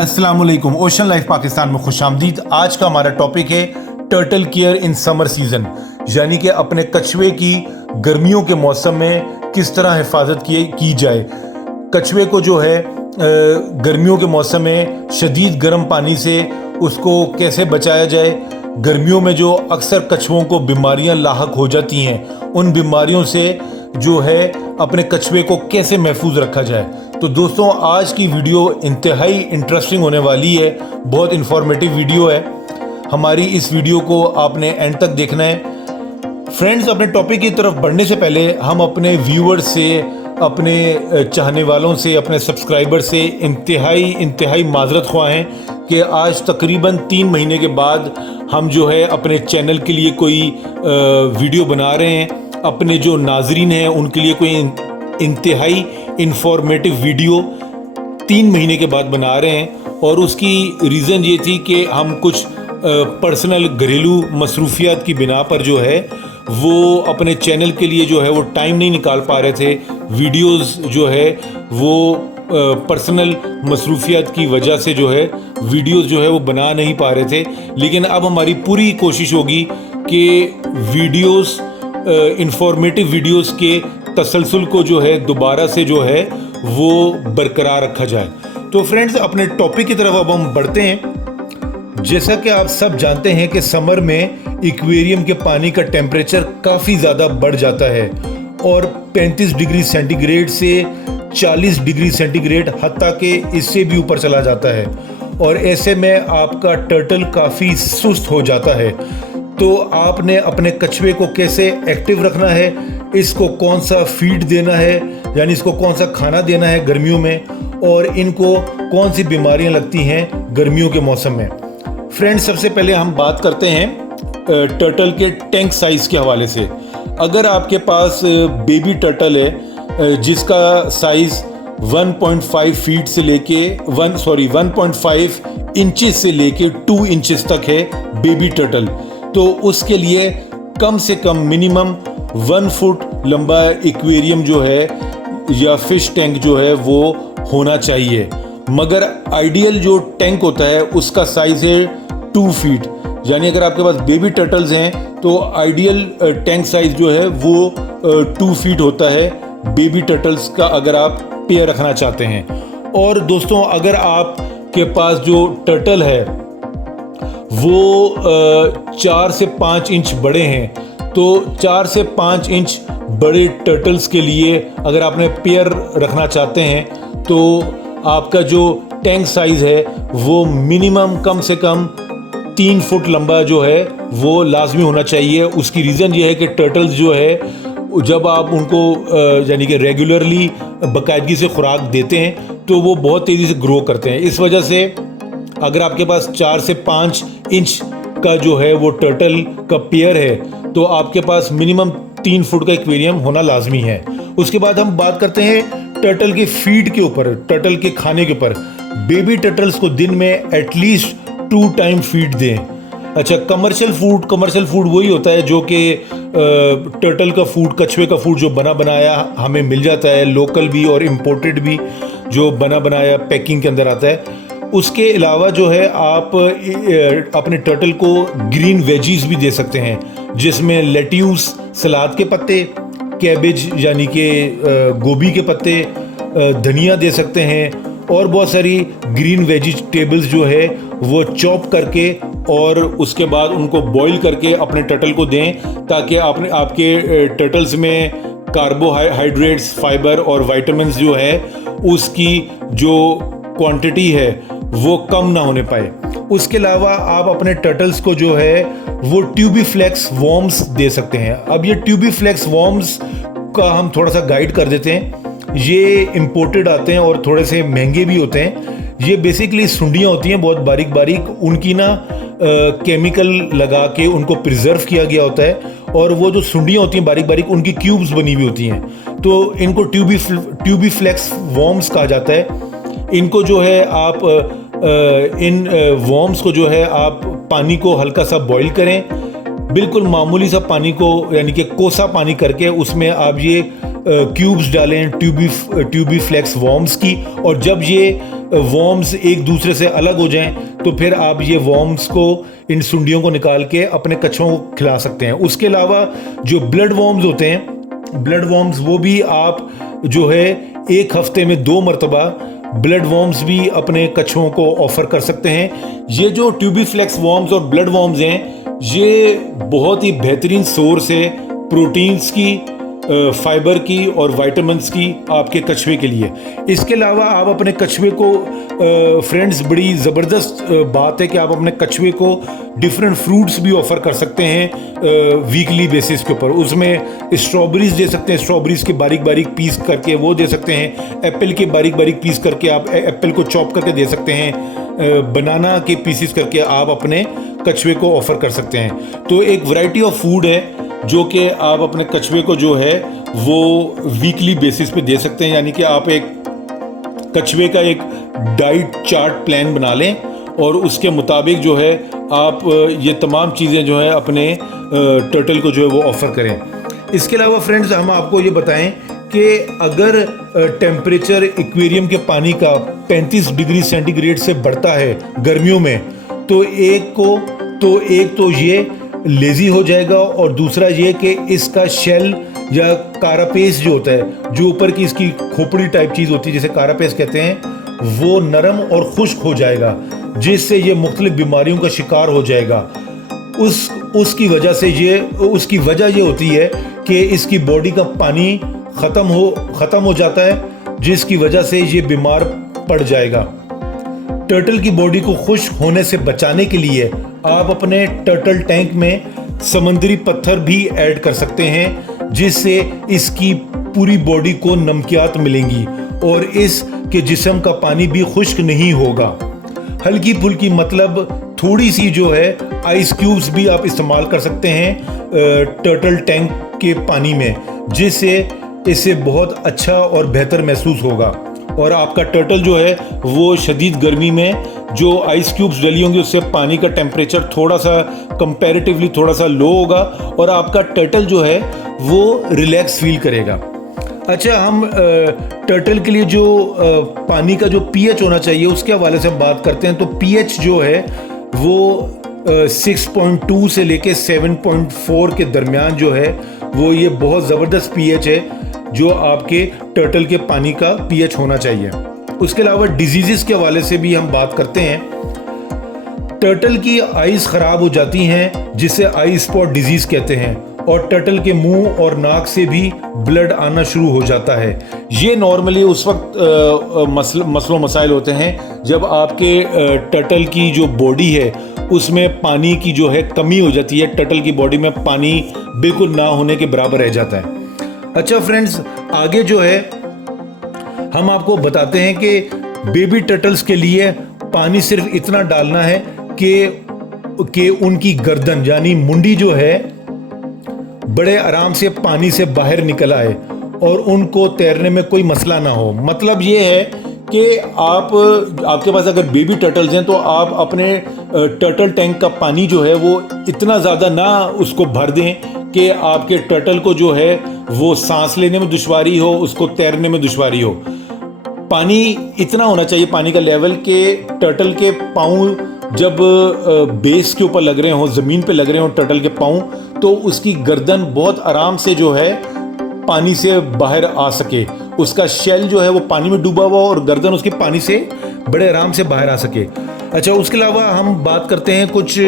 अस्सलामुअलैकुम। Ocean life Pakistan में खुशामदीद। आज का हमारा टॉपिक है turtle care in summer season, यानी कि अपने कछुए की गर्मियों के मौसम में किस तरह हिफाजत की जाए। कछुए को जो है गर्मियों के मौसम में शदीद गर्म पानी से उसको कैसे बचाया जाए। गर्मियों में जो अक्सर कछुओं को बीमारियां लाहक हो जाती हैं, उन बीमारियों से जो है अपने कछुए को कैसे महफूज रखा जाए। तो दोस्तों, आज की वीडियो इंतहाई इंटरेस्टिंग होने वाली है, बहुत इंफॉर्मेटिव वीडियो है। हमारी इस वीडियो को आपने एंड तक देखना है। फ्रेंड्स, अपने टॉपिक की तरफ बढ़ने से पहले हम अपने व्यूअर्स से, अपने चाहने वालों से, अपने सब्सक्राइबर से इंतहाई माजरत ख्वाह हैं कि आज तकरीबन 3 महीने के बाद हम जो है अपने चैनल के लिए कोई वीडियो बना रहे हैं। अपने जो नाजरीन हैं उनके लिए कोई इंतहाई इंफॉर्मेटिव वीडियो 3 महीने के बाद बना रहे हैं। और उसकी रीज़न ये थी कि हम कुछ पर्सनल घरेलू मसरूफियात की बिना पर जो है वो अपने चैनल के लिए जो है वो टाइम नहीं निकाल पा रहे थे। वीडियोस जो है वो पर्सनल मसरूफियात की वजह से जो है वीडियोस जो है वो बना नहीं पा रहे थे। लेकिन अब हमारी पूरी कोशिश होगी कि वीडियोस, इंफॉर्मेटिव वीडियोस के तसलसल को जो है दोबारा से जो है वो बरकरार रखा जाए। तो फ्रेंड्स, अपने टॉपिक की तरफ अब हम बढ़ते हैं। जैसा कि आप सब जानते हैं कि समर में एक्वेरियम के पानी का टेम्परेचर काफ़ी ज़्यादा बढ़ जाता है और 35 डिग्री सेंटीग्रेड से 40 डिग्री सेंटीग्रेड हत्ता के इससे भी ऊपर चला जाता है। और ऐसे में आपका टर्टल काफ़ी सुस्त हो जाता है। तो आपने अपने कछुए को कैसे एक्टिव रखना है, इसको कौन सा फीड देना है, यानी इसको कौन सा खाना देना है गर्मियों में, और इनको कौन सी बीमारियां लगती हैं गर्मियों के मौसम में। फ्रेंड्स, सबसे पहले हम बात करते हैं टर्टल के टैंक साइज़ के हवाले से। अगर आपके पास बेबी टर्टल है जिसका साइज़ 1.5 फीट से लेके 1.5 इंचेस से लेके 2 इंचेस तक है बेबी टर्टल, तो उसके लिए कम से कम मिनिमम 1 फुट लंबा एक्वेरियम जो है या फिश टैंक जो है वो होना चाहिए। मगर आइडियल जो टैंक होता है उसका साइज़ है 2 फीट, यानी अगर आपके पास बेबी टर्टल्स हैं तो आइडियल टैंक साइज़ जो है वो 2 फीट होता है बेबी टर्टल्स का, अगर आप पेयर रखना चाहते हैं। और दोस्तों, अगर आपके पास जो टर्टल है वो 4 से 5 इंच बड़े हैं, तो 4 से 5 इंच बड़े टर्टल्स के लिए अगर आपने पेयर रखना चाहते हैं तो आपका जो टैंक साइज़ है वो मिनिमम कम से कम 3 फुट लंबा जो है वो लाजमी होना चाहिए। उसकी रीज़न ये है कि टर्टल्स जो है जब आप उनको यानी कि रेगुलरली बाकायदगी से खुराक देते हैं तो वो बहुत तेज़ी से ग्रो करते हैं। इस वजह से अगर आपके पास 4 से 5 इंच का जो है वो टर्टल का पेयर है तो आपके पास मिनिमम 3 फुट का एक्वेरियम होना लाजमी है। उसके बाद हम बात करते हैं टर्टल के फीड के ऊपर, टर्टल के खाने के ऊपर। बेबी टर्टल्स को दिन में एटलीस्ट 2 टाइम फीड दें। अच्छा, कमर्शियल फूड वही होता है जो कि टर्टल का फूड, कछुए का फूड जो बना बनाया हमें मिल जाता है, लोकल भी और इम्पोर्टेड भी, जो बना बनाया पैकिंग के अंदर आता है। उसके अलावा जो है आप अपने टर्टल को ग्रीन वेजीज भी दे सकते हैं, जिसमें लेट्यूस, सलाद के पत्ते, कैबेज यानी कि गोभी के पत्ते, धनिया दे सकते हैं, और बहुत सारी ग्रीन वेजिटेबल्स जो है वो चॉप करके और उसके बाद उनको बॉईल करके अपने टर्टल को दें, ताकि आपके टर्टल्स में कार्बोहाइड्रेट्स, फाइबर और विटामिन्स जो है उसकी जो क्वांटिटी है वो कम ना होने पाए। उसके अलावा आप अपने टर्टल्स को जो है वो ट्यूबीफ्लेक्स वॉर्म्स दे सकते हैं। अब ये ट्यूबीफ्लेक्स वॉर्म्स का हम थोड़ा सा गाइड कर देते हैं। ये इम्पोर्टेड आते हैं और थोड़े से महंगे भी होते हैं। ये बेसिकली सुंडियाँ होती हैं बहुत बारीक बारीक, उनकी ना केमिकल लगा के उनको प्रिजर्व किया गया होता है, और वो जो सुंडियाँ होती हैं बारीक बारीक उनकी क्यूब्स बनी हुई होती हैं, तो इनको ट्यूबीफ्लेक्स वॉर्म्स कहा जाता है। इनको जो है आप इन वॉर्म्स को जो है आप पानी को हल्का सा बॉईल करें, बिल्कुल मामूली सा पानी को, यानी कि कोसा पानी करके उसमें आप ये क्यूब्स डालें ट्यूबीफ्लेक्स वॉर्म्स की। और जब ये वॉर्म्स एक दूसरे से अलग हो जाएं तो फिर आप ये वॉर्म्स को, इन सुंडियों को निकाल के अपने कछुओं को खिला सकते हैं। उसके अलावा जो ब्लड वॉर्म्स होते हैं, ब्लड वॉर्म्स, वो भी आप जो है एक हफ्ते में 2 मरतबा ब्लड वॉर्म्स भी अपने कछुओं को ऑफर कर सकते हैं। ये जो ट्यूबीफ्लेक्स वॉर्म्स और ब्लड वॉर्म्स हैं, ये बहुत ही बेहतरीन सोर्स है प्रोटीन्स की, फाइबर की और विटामिन्स की आपके कछुए के लिए। इसके अलावा आप अपने कछुए को फ्रेंड्स, बड़ी ज़बरदस्त बात है कि आप अपने कछुए को डिफरेंट फ्रूट्स भी ऑफ़र कर सकते हैं वीकली बेसिस के ऊपर। उसमें स्ट्रॉबेरीज दे सकते हैं, स्ट्रॉबेरीज के बारीक बारीक पीस करके वो दे सकते हैं। एप्पल के बारीक बारीक पीस करके आप एप्पल को चॉप करके दे सकते हैं। बनाना के पीसीस करके आप अपने कछुए को ऑफ़र कर सकते हैं। तो एक वैरायटी ऑफ फूड है जो कि आप अपने कछुए को जो है वो वीकली बेसिस पे दे सकते हैं। यानी कि आप एक कछुए का एक डाइट चार्ट प्लान बना लें और उसके मुताबिक जो है आप ये तमाम चीज़ें जो है अपने टर्टल को जो है वो ऑफ़र करें। इसके अलावा फ्रेंड्स, हम आपको ये बताएं कि अगर टेम्परेचर एक्वेरियम के पानी का 35 डिग्री सेंटीग्रेड से बढ़ता है गर्मियों में, तो एक तो ये लेज़ी हो जाएगा और दूसरा ये कि इसका शेल या कारापेस जो होता है, जो ऊपर की इसकी खोपड़ी टाइप चीज़ होती है जिसे कारापेस कहते हैं, वो नरम और खुश्क हो जाएगा, जिससे ये मुख्तलिफ बीमारियों का शिकार हो जाएगा। उसकी वजह ये होती है कि इसकी बॉडी का पानी ख़त्म हो जाता है, जिसकी वजह से ये बीमार पड़ जाएगा। टर्टल की बॉडी को खुश्क होने से बचाने के लिए आप अपने टर्टल टैंक में समुद्री पत्थर भी ऐड कर सकते हैं, जिससे इसकी पूरी बॉडी को नमकियात मिलेंगी और इसके जिस्म का पानी भी खुश्क नहीं होगा। हल्की फुल्की मतलब थोड़ी सी जो है आइस क्यूब्स भी आप इस्तेमाल कर सकते हैं टर्टल टैंक के पानी में, जिससे इसे बहुत अच्छा और बेहतर महसूस होगा। और आपका टर्टल जो है वो शदीद गर्मी में जो आइस क्यूब्स डली होंगी उससे पानी का टेम्परेचर थोड़ा सा कंपैरेटिवली थोड़ा सा लो होगा और आपका टर्टल जो है वो रिलैक्स फील करेगा। अच्छा, हम टर्टल के लिए जो पानी का जो पीएच होना चाहिए उसके हवाले से हम बात करते हैं। तो पीएच जो है वो 6.2 से लेके 7.4 के दरमियान जो है वो ये बहुत ज़बरदस्त पीएच है जो आपके टर्टल के पानी का पीएच होना चाहिए। उसके अलावा डिजीज़ के हवाले से भी हम बात करते हैं। टर्टल की आइज़ ख़राब हो जाती हैं, जिसे आई स्पॉट डिजीज़ कहते हैं, और टर्टल के मुंह और नाक से भी ब्लड आना शुरू हो जाता है। ये नॉर्मली उस वक्त मसलो मसाइल होते हैं जब आपके टर्टल की जो बॉडी है उसमें पानी की जो है कमी हो जाती है। टर्टल की बॉडी में पानी बिल्कुल ना होने के बराबर रह जाता है। अच्छा फ्रेंड्स, आगे जो है हम आपको बताते हैं कि बेबी टर्टल्स के लिए पानी सिर्फ इतना डालना है कि उनकी गर्दन यानी मुंडी जो है बड़े आराम से पानी से बाहर निकल आए और उनको तैरने में कोई मसला ना हो। मतलब ये है कि आपके पास अगर बेबी टर्टल्स हैं तो आप अपने टर्टल टैंक का पानी जो है वो इतना ज़्यादा ना उसको भर दें कि आपके टर्टल को जो है वो सांस लेने में दुश्वारी हो, उसको तैरने में दुश्वारी हो। पानी इतना होना चाहिए, पानी का लेवल के टर्टल के पाँव जब बेस के ऊपर लग रहे हों, ज़मीन पे लग रहे हों टर्टल के पाँव, तो उसकी गर्दन बहुत आराम से जो है पानी से बाहर आ सके। उसका शेल जो है वो पानी में डूबा हुआ और गर्दन उसकी पानी से बड़े आराम से बाहर आ सके। अच्छा, उसके अलावा हम बात करते हैं कुछ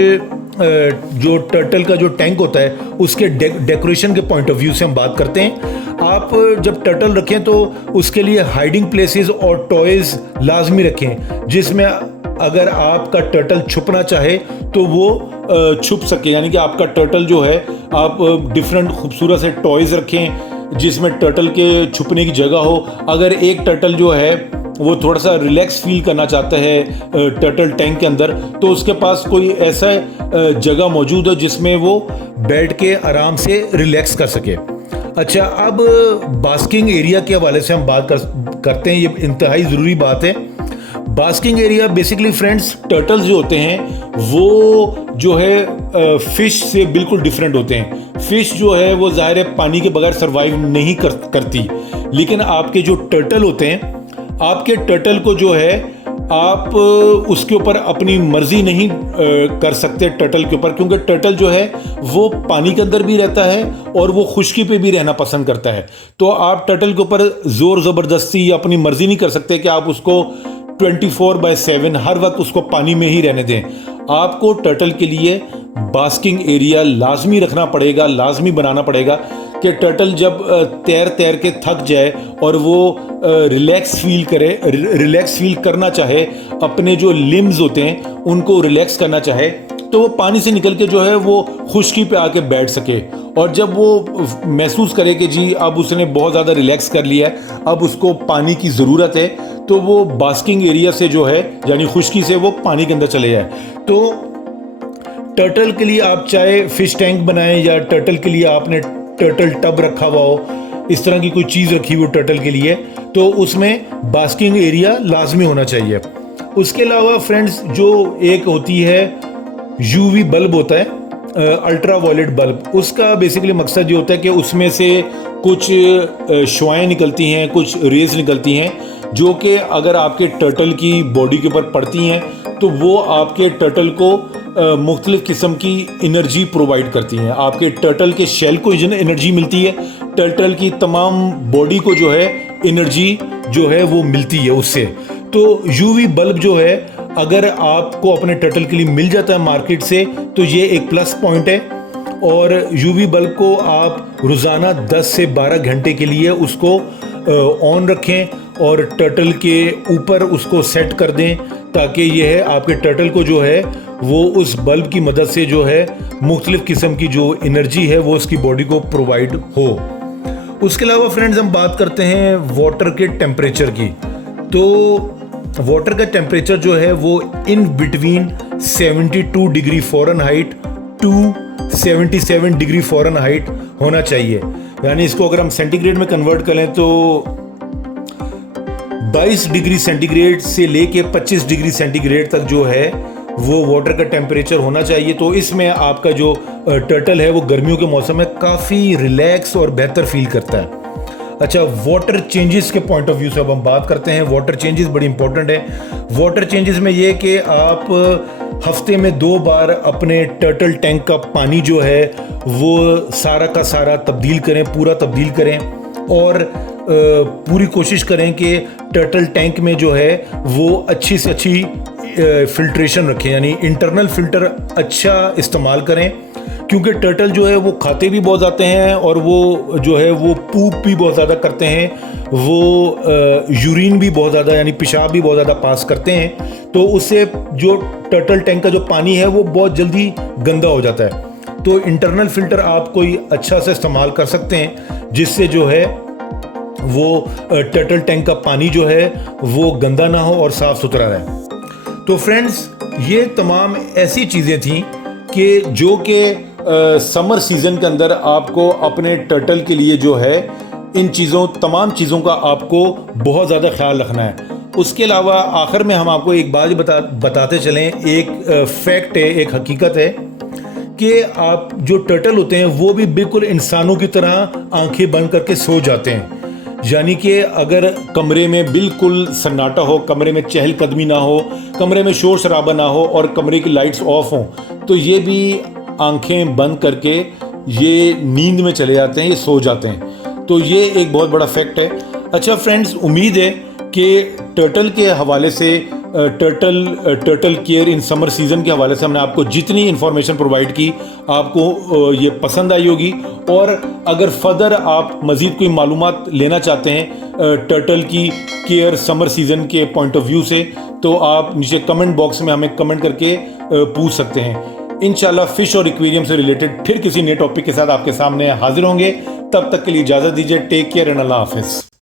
जो टर्टल का जो टैंक होता है उसके डेकोरेशन के पॉइंट ऑफ व्यू से हम बात करते हैं। आप जब टर्टल रखें तो उसके लिए हाइडिंग प्लेसेस और टॉयज़ लाजमी रखें, जिसमें अगर आपका टर्टल छुपना चाहे तो वो छुप सके। यानी कि आपका टर्टल जो है आप डिफरेंट खूबसूरत से टॉयज़ रखें जिसमें टर्टल के छुपने की जगह हो। अगर एक टर्टल जो है वो थोड़ा सा रिलैक्स फील करना चाहता है टर्टल टैंक के अंदर, तो उसके पास कोई ऐसा जगह मौजूद है जिसमें वो बैठ के आराम से रिलैक्स कर सके। अच्छा, अब बास्किंग एरिया के हवाले से हम बात करते हैं। ये इंतहाई ज़रूरी बात है। Basking area basically friends, turtles जो होते हैं वो जो है फ़िश से बिल्कुल डिफरेंट होते हैं। फ़िश जो है वो ज़ाहिर है पानी के बगैर सर्वाइव नहीं करती, लेकिन आपके जो टर्टल होते हैं, आपके टर्टल को जो है आप उसके ऊपर अपनी मर्जी नहीं कर सकते टर्टल के ऊपर, क्योंकि टर्टल जो है वो पानी के अंदर भी रहता है और वो खुश्की पे भी रहना पसंद करता है। तो आप टर्टल के ऊपर ज़ोर ज़बरदस्ती या अपनी मर्जी नहीं कर सकते कि आप उसको 24/7 हर वक्त उसको पानी में ही रहने दें। आपको टर्टल के लिए बास्किंग एरिया लाजमी रखना पड़ेगा, लाजमी बनाना पड़ेगा कि टर्टल जब तैर तैर के थक जाए और वो रिलैक्स फील करना चाहे, अपने जो लिम्स होते हैं उनको रिलैक्स करना चाहे, तो वो पानी से निकल के जो है वो खुश्की पे आके बैठ सके। और जब वो महसूस करे कि जी अब उसने बहुत ज़्यादा रिलैक्स कर लिया है, अब उसको पानी की ज़रूरत है, तो वो बास्किंग एरिया से जो है यानी खुश्की से वो पानी के अंदर चले जाए। तो टर्टल के लिए आप चाहे फिश टैंक बनाएं या टर्टल के लिए आपने टर्टल टब रखा हुआ हो, इस तरह की कोई चीज़ रखी हो टर्टल के लिए, तो उसमें बास्किंग एरिया लाजमी होना चाहिए। उसके अलावा फ्रेंड्स, जो एक होती है यूवी बल्ब होता है, अल्ट्रा वायलेट बल्ब, उसका बेसिकली मकसद ये होता है कि उसमें से कुछ शुआएं निकलती हैं, कुछ रेज निकलती हैं, जो कि अगर आपके टर्टल की बॉडी के ऊपर पड़ती हैं तो वो आपके टर्टल को मुख्तलिफ किस्म की एनर्जी प्रोवाइड करती हैं। आपके टर्टल के शेल को एनर्जी मिलती है, टर्टल की तमाम बॉडी को जो है एनर्जी जो है वो मिलती है उससे। तो यूवी बल्ब जो है अगर आपको अपने टर्टल के लिए मिल जाता है मार्केट से, तो ये एक प्लस पॉइंट है। और यूवी बल्ब को आप रोज़ाना 10 से 12 घंटे के लिए उसको ऑन रखें और टर्टल के ऊपर उसको सेट कर दें, ताकि यह आपके टर्टल को जो है वो उस बल्ब की मदद से जो है मुख्तलिफ किस्म की जो एनर्जी है वो उसकी बॉडी को प्रोवाइड हो। उसके अलावा फ्रेंड्स, हम बात करते हैं वाटर के टेम्परेचर की। तो वाटर का टेम्परेचर जो है वो in between 72 degree Fahrenheit to 77 degree Fahrenheit होना चाहिए। यानी इसको अगर हम सेंटीग्रेड में कन्वर्ट करें तो 22 डिग्री सेंटीग्रेड से लेके 25 डिग्री सेंटीग्रेड तक जो है वो वाटर का टेम्परेचर होना चाहिए। तो इसमें आपका जो टर्टल है वो गर्मियों के मौसम में काफ़ी रिलैक्स और बेहतर फील करता है। अच्छा, वाटर चेंजेस के पॉइंट ऑफ व्यू से अब हम बात करते हैं। वाटर चेंजेस बड़ी इंपॉर्टेंट है। वाटर चेंजेस में ये कि आप हफ्ते में 2 बार अपने टर्टल टैंक का पानी जो है वो सारा का सारा तब्दील करें, पूरा तब्दील करें, और पूरी कोशिश करें कि टर्टल टैंक में जो है वो अच्छी से अच्छी फिल्ट्रेशन रखें, यानी इंटरनल फिल्टर अच्छा इस्तेमाल करें, क्योंकि टर्टल जो है वो खाते भी बहुत जाते हैं और वो जो है वो पूप भी बहुत ज़्यादा करते हैं, वो यूरिन भी बहुत ज़्यादा यानी पेशाब भी बहुत ज़्यादा पास करते हैं। तो उससे जो टर्टल टैंक का जो पानी है वो बहुत जल्दी गंदा हो जाता है। तो इंटरनल फिल्टर आप कोई अच्छा से इस्तेमाल कर सकते हैं, जिससे जो है वो टर्टल टैंक का पानी जो है वो गंदा ना हो और साफ़ सुथरा रहे। तो फ्रेंड्स, ये तमाम ऐसी चीज़ें थीं कि जो कि समर सीज़न के अंदर आपको अपने टर्टल के लिए जो है इन तमाम चीज़ों का आपको बहुत ज़्यादा ख्याल रखना है। उसके अलावा आखिर में हम आपको एक बात बताते चलें, एक फैक्ट है, एक हकीकत है कि आप जो टर्टल होते हैं वो भी बिल्कुल इंसानों की तरह आंखें बंद करके सो जाते हैं। यानी कि अगर कमरे में बिल्कुल सन्नाटा हो, कमरे में चहलकदमी ना हो, कमरे में शोर शराबा ना हो और कमरे की लाइट्स ऑफ हों, तो ये भी आंखें बंद करके ये नींद में चले जाते हैं, ये सो जाते हैं। तो ये एक बहुत बड़ा फैक्ट है। अच्छा फ्रेंड्स, उम्मीद है कि टर्टल के हवाले से turtle care in summer season के हवाले से हमने आपको जितनी इन्फॉर्मेशन प्रोवाइड की आपको ये पसंद आई होगी। और अगर फर्दर आप मज़ीद कोई मालूमात लेना चाहते हैं टर्टल की केयर समर सीज़न के पॉइंट ऑफ व्यू से, तो आप नीचे कमेंट बॉक्स में हमें कमेंट करके पूछ सकते हैं। इंशाल्लाह फ़िश और एक्वेरियम से रिलेटेड फिर किसी नए टॉपिक के साथ आपके सामने हाजिर होंगे। तब तक के लिए इजाज़त दीजिए। टेक केयर एंड अल्लाह हाफिज़।